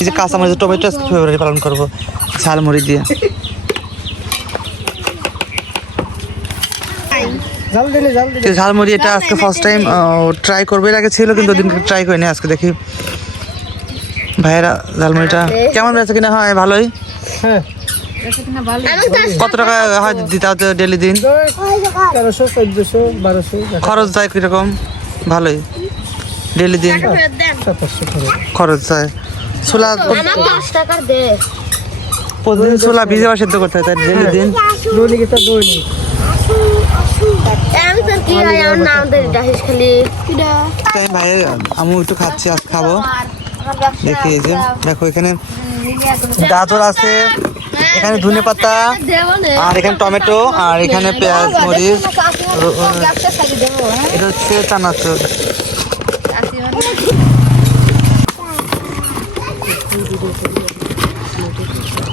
এই যে কাঁচামরিচ টমেটো আজকে ফেব্রুয়ারি পালন করব? ঝালমুড়ি দিয়ে। ঝালমুড়ি এটা আজকে ফার্স্ট টাইম ট্রাই করবে এর আগে ছিল কিন্তু ওদিন ট্রাই করিনি আজকে দেখি। ভাইয়েরা ঝালমুড়িটা কেমন বেঁচে কিনা? হয় ভালোই। হ্যাঁ। কত টাকা হয় দিতে হতো ডেলি দিন? খরচ যায় কীরকম? ভালোই। ডেলি দিন? খরচ যায়। ছোলা প্রতিদিন ছোলা ভিজে বা সেদ্ধ করতে হয় তাই ডেলি দিন দৈনিক দৈনিক তোর হয় ভাই আমি একটু খাচ্ছি আজ খাব দেখি এই যে দেখো এখানে গাজর আছে এখানে ধনে পাতা আর এখানে টমেটো আর এখানে পেঁয়াজ মরিচ এটা হচ্ছে চানাচুর було подорожувати.